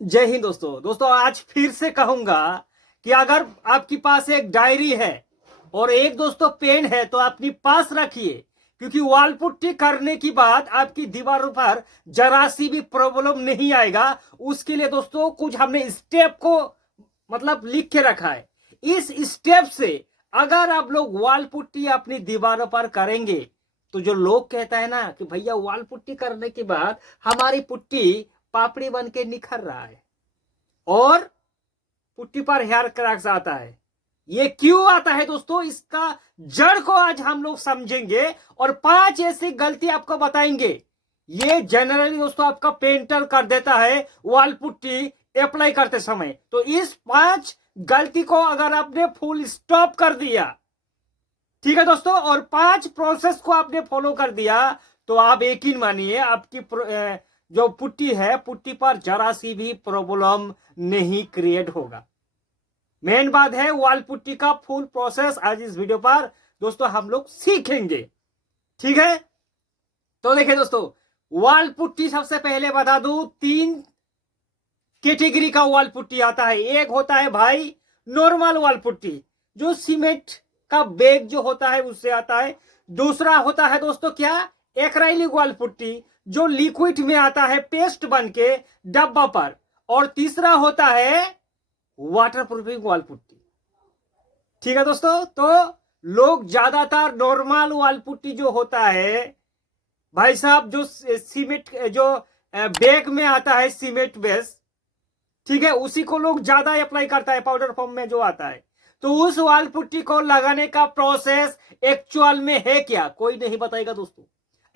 जय हिंद दोस्तों। आज फिर से कहूंगा कि अगर आपके पास एक डायरी है और एक दोस्तों पेन है तो अपनी पास रखिए, क्योंकि वॉल पुट्टी करने के बाद आपकी दीवारों पर जरा सी भी प्रॉब्लम नहीं आएगा। उसके लिए दोस्तों कुछ हमने स्टेप को लिख के रखा है। इस स्टेप से अगर आप लोग वॉल पुट्टी अपनी दीवारों पर करेंगे तो जो लोग कहता है ना कि भैया वॉल पुट्टी करने के बाद हमारी पुट्टी पापड़ी बन के निखर रहा है और पुट्टी पर हेयर क्रैक्स आता है, ये क्यों आता है दोस्तों? इसका जड़ को आज हम लोग समझेंगे और 5 ऐसी गलती आपको बताएंगे। ये जनरली दोस्तों आपका पेंटर कर देता है वॉल पुट्टी अप्लाई करते समय। तो इस 5 गलती को अगर आपने फुल स्टॉप कर दिया, ठीक है दोस्तों, और 5 प्रोसेस को आपने फॉलो कर दिया, तो आप यकीन मानिए आपकी जो पुट्टी है, पुट्टी पर जरा सी भी प्रॉब्लम नहीं क्रिएट होगा। मेन बात है वॉल पुट्टी का फुल प्रोसेस आज इस वीडियो पर दोस्तों हम लोग सीखेंगे, ठीक है। तो देखिए दोस्तों, वॉल पुट्टी सबसे पहले बता दूं 3 कैटेगरी का वॉल पुट्टी आता है। एक होता है भाई नॉर्मल वॉल पुट्टी, जो सीमेंट का बैग जो होता है उससे आता है। दूसरा होता है दोस्तों क्या, एक्राइलिक वॉल पुट्टी, जो लिक्विड में आता है पेस्ट बन के डब्बा पर। और तीसरा होता है वाटर प्रूफिंग वॉल पुट्टी, ठीक है दोस्तों। तो लोग ज्यादातर नॉर्मल वॉल पुट्टी जो होता है भाई साहब, जो सीमेंट जो बैग में आता है सीमेंट बेस, ठीक है, उसी को लोग ज्यादा अप्लाई करता है, पाउडर फॉर्म में जो आता है। तो उस वॉल पुट्टी को लगाने का प्रोसेस एक्चुअल में है क्या, कोई नहीं बताएगा दोस्तों।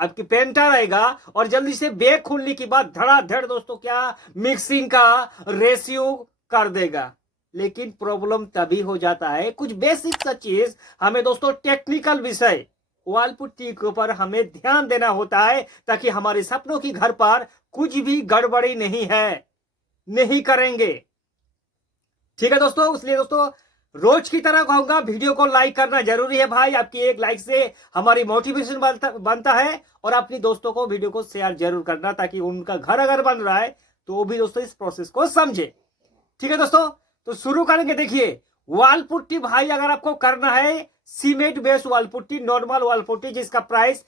आपकी पेंटर आएगा और जल्दी से बैग खुलने के बाद धड़ाधड़ दोस्तों क्या मिक्सिंग का रेशियो कर देगा। लेकिन प्रॉब्लम तभी हो जाता है, कुछ बेसिक सा चीज हमें दोस्तों टेक्निकल विषय वॉल पुट्टी के ऊपर हमें ध्यान देना होता है, ताकि हमारे सपनों की घर पर कुछ भी गड़बड़ी नहीं है, नहीं करेंगे, ठीक है दोस्तों। इसलिए दोस्तों रोज की तरह कहूंगा वीडियो को लाइक करना जरूरी है भाई। आपकी एक लाइक से हमारी मोटिवेशन बनता है। और अपनी दोस्तों को वीडियो को शेयर जरूर करना, ताकि उनका घर अगर बन रहा है तो वो भी दोस्तों इस प्रोसेस को समझे, ठीक है दोस्तों। तो शुरू करेंगे। देखिए वॉल पुट्टी भाई अगर आपको करना है cement based wall putty, normal wall putty, जिसका प्राइस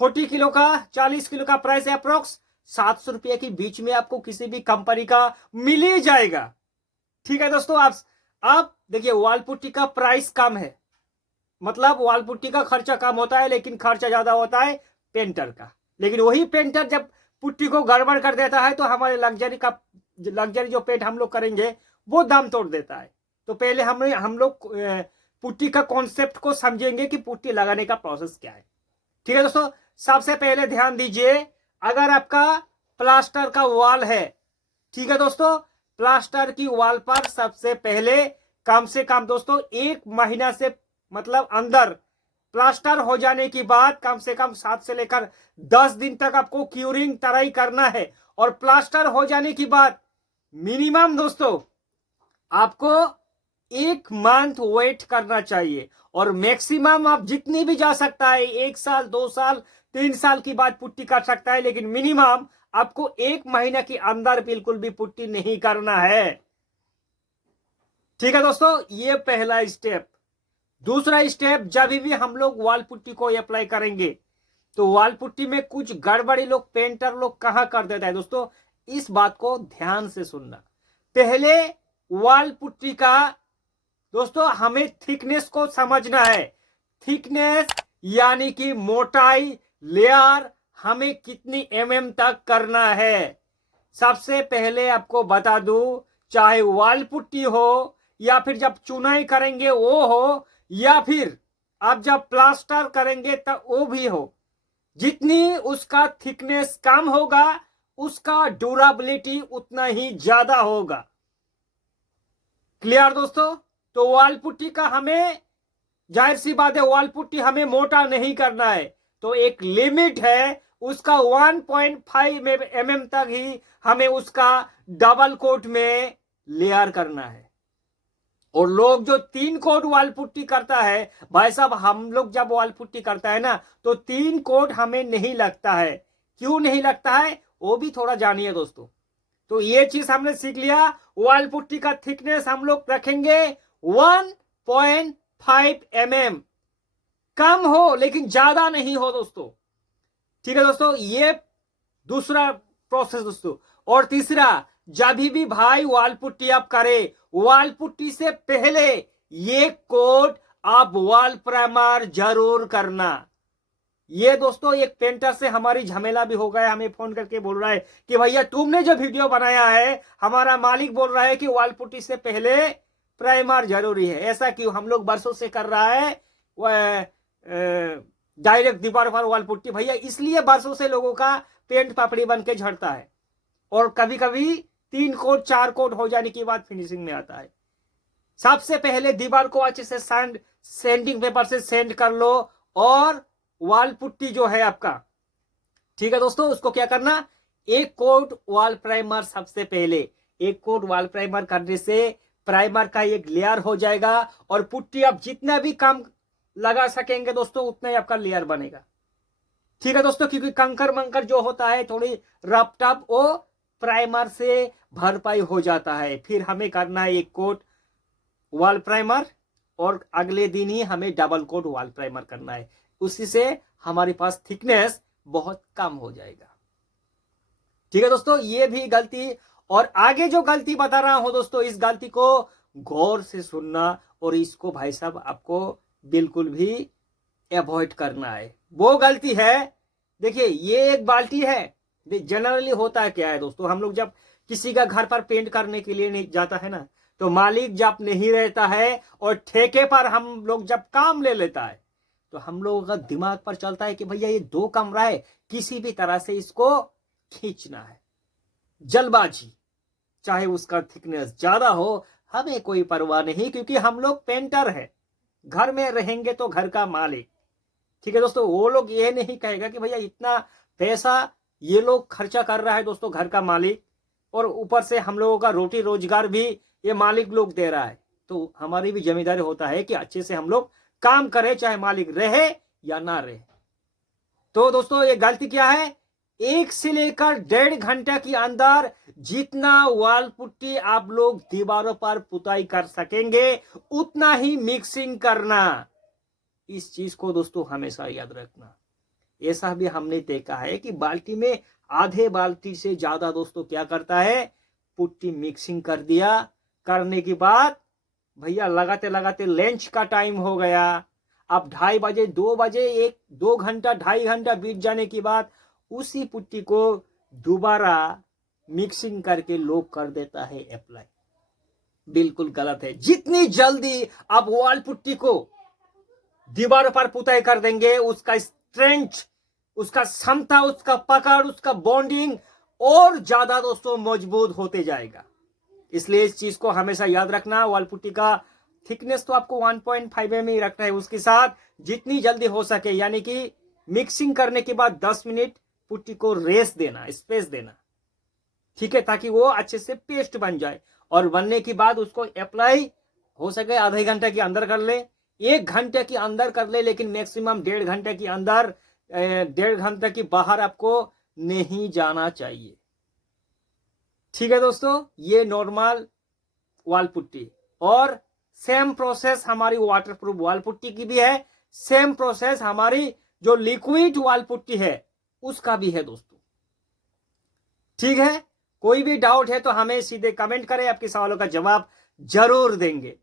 40 किलो का 40 किलो का प्राइस है अप्रोक्स 700 रुपये के बीच में आपको किसी भी कंपनी का मिल ही जाएगा, ठीक है दोस्तों। आप देखिए वॉल पुट्टी का प्राइस कम है, वॉल पुट्टी का खर्चा कम होता है, लेकिन खर्चा ज्यादा होता है पेंटर का। लेकिन वही पेंटर जब पुट्टी को गड़बड़ कर देता है तो हमारे लग्जरी जो पेंट हम लोग करेंगे वो दाम तोड़ देता है। तो पहले हम लोग पुट्टी का कॉन्सेप्ट को समझेंगे कि पुट्टी लगाने का प्रोसेस क्या है, ठीक है दोस्तों। सबसे पहले ध्यान दीजिए, अगर आपका प्लास्टर का वॉल है, ठीक है दोस्तों, प्लास्टर की वॉल पर सबसे पहले कम से कम दोस्तों 1 महीना से अंदर प्लास्टर हो जाने की बाद कम से कम 7 से लेकर 10 दिन तक आपको क्यूरिंग तराई करना है। और प्लास्टर हो जाने की बाद मिनिमम दोस्तों आपको 1 मंथ वेट करना चाहिए। और मैक्सिमम आप जितनी भी जा सकता है, 1 साल 2 साल 3 साल की बाद पुट्टी कर सकता है, लेकिन मिनिमम आपको 1 महीना के अंदर बिल्कुल भी पुट्टी नहीं करना है, ठीक है दोस्तों। ये पहला स्टेप। दूसरा स्टेप, जब भी हम लोग वॉल पुट्टी को अप्लाई करेंगे तो वॉल पुट्टी में कुछ गड़बड़ी लोग पेंटर लोग कहां कर देता है दोस्तों, इस बात को ध्यान से सुनना। पहले वॉल पुट्टी का दोस्तों हमें थिकनेस को समझना है। थिकनेस यानी कि मोटाई, लेयर हमें कितनी mm तक करना है। सबसे पहले आपको बता दूं, चाहे वॉल पुट्टी हो या फिर जब चुनाई करेंगे वो हो, या फिर आप जब प्लास्टर करेंगे तब वो भी हो, जितनी उसका थिकनेस कम होगा उसका ड्यूरेबिलिटी उतना ही ज्यादा होगा। क्लियर दोस्तों? तो वॉल पुट्टी का हमें जाहिर सी बात है वॉल पुट्टी हमें मोटा नहीं करना है, तो एक लिमिट है उसका 1.5 mm तक ही हमें उसका डबल कोट में लेयर करना है। और लोग जो 3 कोट वॉल पुट्टी करता है भाई साहब, हम लोग जब वॉल पुट्टी करता है ना तो 3 कोट हमें नहीं लगता है। क्यों नहीं लगता है वो भी थोड़ा जानिए दोस्तों। तो ये चीज हमने सीख लिया। वॉल पुट्टी का थिकनेस हम लोग रखेंगे 1.5 mm, कम हो लेकिन ज्यादा नहीं हो दोस्तों। ठीक है दोस्तों, ये दूसरा प्रोसेस दोस्तों। और तीसरा, जब भी भाई वॉल पुट्टी आप करें, वॉल पुट्टी से पहले ये कोट आप वॉल प्राइमर जरूर करना। ये दोस्तों एक पेंटर से हमारी झमेला भी हो गया, हमें फोन करके बोल रहा है कि भैया तुमने जो वीडियो बनाया है, हमारा मालिक बोल रहा है कि वॉल पुट्टी से पहले प्राइमर जरूरी है। ऐसा क्यों? हम लोग बरसों से कर रहा है डायरेक्ट दीवार पर वॉल पुट्टी भैया, इसलिए बरसों से लोगों का पेंट पापड़ी बन के झड़ता है, और कभी कभी 3 कोट 4 कोट हो जाने के बाद फिनिशिंग में आता है। सबसे पहले दीवार को अच्छे से सैंडिंग पेपर से सैंड कर लो, और वॉल पुट्टी जो है आपका, ठीक है दोस्तों, उसको क्या करना, 1 कोट वॉल प्राइमर, सबसे पहले 1 कोट वॉल प्राइमर करने से प्राइमर का एक लेयर हो जाएगा, और पुट्टी आप जितना भी कम लगा सकेंगे दोस्तों उतना ही आपका लेयर बनेगा। ठीक है दोस्तों, क्योंकि कंकर मंकर जो होता है थोड़ी रफ टफ, वो प्राइमर से भरपाई हो जाता है। फिर हमें करना है 1 कोट वॉल प्राइमर, और अगले दिन ही हमें डबल कोट वॉल प्राइमर करना है। उसी से हमारे पास थिकनेस बहुत कम हो जाएगा। ठीक है दोस्तों, ये भी गलती, और आगे जो गलती बता रहा हूं दोस्तों, इस गलती को गौर से सुनना, और इसको भाई साहब आपको बिल्कुल भी अवॉइड करना है। वो गलती है, देखिए ये एक बाल्टी है। जनरली होता है क्या है दोस्तों, हम लोग जब किसी का घर पर पेंट करने के लिए नहीं जाता है ना, तो मालिक जब नहीं रहता है और ठेके पर हम लोग जब काम ले लेता है, तो हम लोगों का दिमाग पर चलता है कि भैया ये 2 कमरा है, किसी भी तरह से इसको खींचना है। जल्दबाजी, चाहे उसका थिकनेस ज्यादा हो, हमें कोई परवाह नहीं, क्योंकि हम लोग पेंटर है, घर में रहेंगे तो घर का मालिक। ठीक है दोस्तों, वो लोग ये नहीं कहेगा कि भैया इतना पैसा ये लोग खर्चा कर रहा है दोस्तों, घर का मालिक, और ऊपर से हम लोगों का रोटी रोजगार भी ये मालिक लोग दे रहा है। तो हमारी भी जिम्मेदारी होता है कि अच्छे से हम लोग काम करें, चाहे मालिक रहे या ना रहे। तो दोस्तों ये गलती क्या है, 1 से लेकर 1.5 घंटे के अंदर जितना वॉल पुट्टी आप लोग दीवारों पर पुताई कर सकेंगे, उतना ही मिक्सिंग करना। इस चीज को दोस्तों हमेशा याद रखना। ऐसा भी हमने देखा है कि बाल्टी में आधे बाल्टी से ज्यादा दोस्तों क्या करता है, पुट्टी मिक्सिंग कर दिया, करने के बाद भैया लगाते लगाते लंच का टाइम हो गया, अब 2:30 बजे 2 बजे 1-2 घंटा 2.5 घंटा बीत जाने के बाद उसी पुट्टी को दोबारा मिक्सिंग करके लोग कर देता है अप्लाई। बिल्कुल गलत है। जितनी जल्दी आप वॉल पुट्टी को दीवार पर पुताई कर देंगे, उसका स्ट्रेंथ, उसका क्षमता, उसका पकड़, उसका बॉन्डिंग और ज्यादा दोस्तों मजबूत होते जाएगा। इसलिए इस चीज को हमेशा याद रखना। वॉल पुट्टी का थिकनेस तो आपको 1.5 mm ही रखना है। उसके साथ जितनी जल्दी हो सके, यानी कि मिक्सिंग करने के बाद 10 मिनट पुट्टी को रेस्ट देना, स्पेस देना, ठीक है, ताकि वो अच्छे से पेस्ट बन जाए। और बनने के बाद उसको अप्लाई हो सके आधे घंटे के अंदर कर ले, 1 घंटे के अंदर कर ले, लेकिन मैक्सिमम 1.5 घंटे के अंदर, 1.5 घंटे के बाहर आपको नहीं जाना चाहिए। ठीक है दोस्तों, ये नॉर्मल वॉल पुट्टी। और सेम प्रोसेस हमारी वाटरप्रूफ वॉल पुट्टी की भी है, सेम प्रोसेस हमारी जो लिक्विड वॉल पुट्टी है उसका भी है दोस्तों। ठीक है, कोई भी डाउट है तो हमें सीधे कमेंट करें, आपके सवालों का जवाब जरूर देंगे।